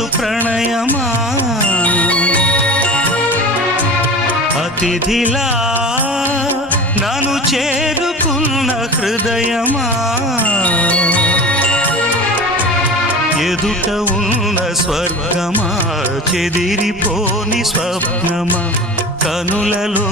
మనసు ప్రణయమా అతిథిలా నన్ను చేరుకున్న హృదయమా ఎదుట ఉన్న స్వర్గమా చెదిరిపోని స్వప్నమా కనులలో